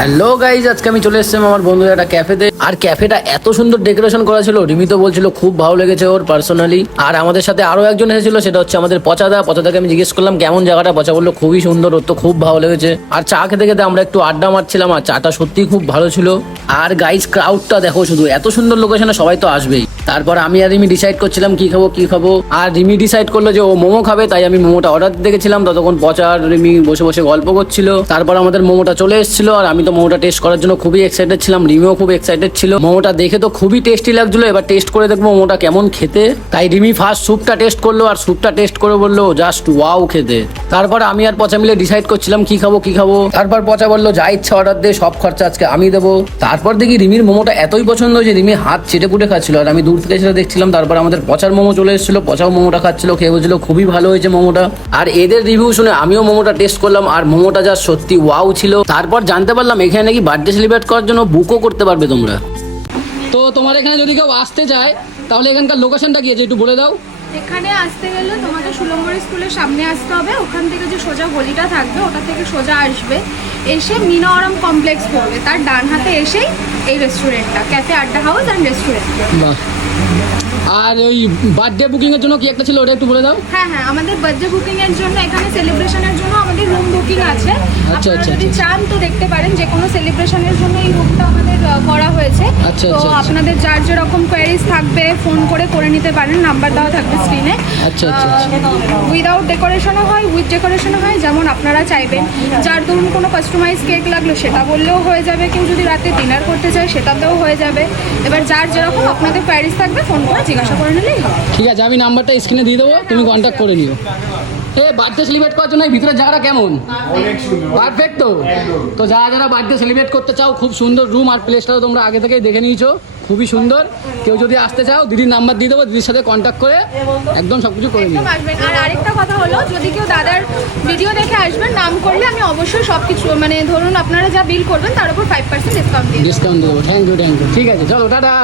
Hello guys, আজকে আমি চলে এসেছিলাম আমার বন্ধুদের একটা ক্যাফেতে। আর ক্যাফেটা এত সুন্দর ডেকোরেশন করা ছিল, রিমি তো বলছিল খুব ভালো লেগেছে ওর পার্সোনালি। আর আমাদের সাথে আরো একজন এসেছিল, সেটা হচ্ছে আমাদের পচাদাকে আমি জিজ্ঞেস করলাম কেমন জায়গাটা। পচা বললো খুবই সুন্দর, ওর তো খুব ভালো লেগেছে। আর চা খেতে খেতে আমরা একটু আড্ডা মারছিলাম, আর চাটা সত্যি খুব ভালো ছিল। আর গাইজ ক্রাউডটা দেখো শুধু, এত সুন্দর লোকেশনে সবাই তো আসবেই। তারপর আমি আর রিমি ডিসাইড করছিলাম কি খাবো। আর রিমি ডিসাইড করলো যে ও মোমো খাবে, তাই আমি মোমোটা অর্ডার দিতে গেছিলাম। ততক্ষণ পচা আর রিমি বসে বসে গল্প করছিল। তারপর আমাদের মোমোটা চলে এসেছিল, আর আমি তো মোমোটা টেস্ট করার জন্য খুবই এক্সাইটেড ছিলাম। রিমিও খুব এক্সাইটেড ছিল। মোমোটা দেখে তো খুবই টেস্টি লাগছিল, এবার টেস্ট করে দেখবো মোমোটা কেমন খেতে। তাই রিমি ফার্স্ট স্যুপটা টেস্ট করলো, আর স্যুপটা টেস্ট করে বললো জাস্ট ওয়াও খেতে। তারপর আমি আর পচা মিলে ডিসাইড করছিলাম কি খাবো। তারপর পচা বললো যা ইচ্ছা অর্ডার দে, সব খরচা আজকে আমি দেবো। তারপর দেখি রিমির মোমোটা এতই পছন্দ যে রিমি হাত চেটে পুটে খাচ্ছিল, আর আমি দূর থেকে সেটা দেখছিলাম। তারপর আমাদের পচার মোমো চলে এসেছিল, পচাও মোমোটা খাচ্ছিল, খেয়ে বলছিল খুবই ভালো হয়েছে মোমোটা। আর এদের রিভিউ শুনে আমিও মোমোটা টেস্ট করলাম, আর মোমোটা যা সত্যি ওয়াও ছিল। তারপর জানতে পারলাম এখানে নাকি বার্থডে সেলিব্রেট করার জন্য বুকও করতে পারবে তোমরা। তো তোমার এখানে যদি কেউ আসতে চায় তাহলে এখানকার লোকেশনটা কি আছে একটু বলে দাও। এখানে আসতে গেলে তোমাকে সুলম্বরী স্কুলের সামনে আসতে হবে। ওখান থেকে যে সোজা গলিটা থাকবে ওটা থেকে সোজা আসবে, এসে মিনাওরাম কমপ্লেক্স পড়বে, তার ডান হাতে এসেই এই রেস্টুরেন্টটা, ক্যাফে আড্ডা হাউস অ্যান্ড রেস্টুরেন্ট। বাহ। আর ওই বার্থডে বুকিং এর জন্য কি একটা ছিল, ওটা একটু বলে দাও। হ্যাঁ, আমাদের বার্থডে বুকিং এর জন্য, এখানে সেলিব্রেশনের জন্য আমাদের রুম বুকিং আছে। আপনারা যদি চান তো দেখতে পারেন, যে কোনো সেলিব্রেশনের জন্য এই রুমটা আমাদের করা হয়েছে। তো আপনাদের যার যেরকম কোয়ারিজ থাকবে ফোন করে নিতে পারেন, নাম্বার দেওয়া থাকবে স্ক্রিনে। উইদাউট ডেকোরেশনও হয়, উইথ ডেকোরেশনও হয়, যেমন আপনারা চাইবেন। যার ধরুন কোনো কাস্টমাইজ কেক লাগলো সেটা বললেও হয়ে যাবে, কেউ যদি রাতে ডিনার করতে চায় সেটাতেও হয়ে যাবে। এবার যার যেরকম আপনাদের কোয়ারিজ থাকবে ফোন করে জিজ্ঞাসা করে নিলেই হবে। ঠিক আছে, আমি নাম্বারটা স্ক্রিনে দিয়ে দেবো, তুমি কন্ট্যাক্ট করে নিও। বার্থডে সেলিব্রেট করার জন্য ভিতরে জায়গাটা কেমন? পারফেক্ট। তো যারা বার্থডে সেলিব্রেট করতে চাও, খুব সুন্দর রুম, আর প্লেসটা তোমরা আগে থেকেই দেখে নিয়েছো, খুবই সুন্দর। কেউ যদি আসতে চাও দিদির নাম্বার দিয়ে দেবো, দিদির সাথে কন্ট্যাক্ট করে একদম সবকিছু করে নিও। আর আরেকটা কথা হলো, যদি কেউ দাদার ভিডিও দেখে আসবেন, নাম করলে আমি অবশ্যই সবকিছু, মানে ধরুন আপনারা যা বিল করবেন তার উপর 5% ডিসকাউন্ট দেবো। Thank you. ঠিক আছে, চলো টাটা।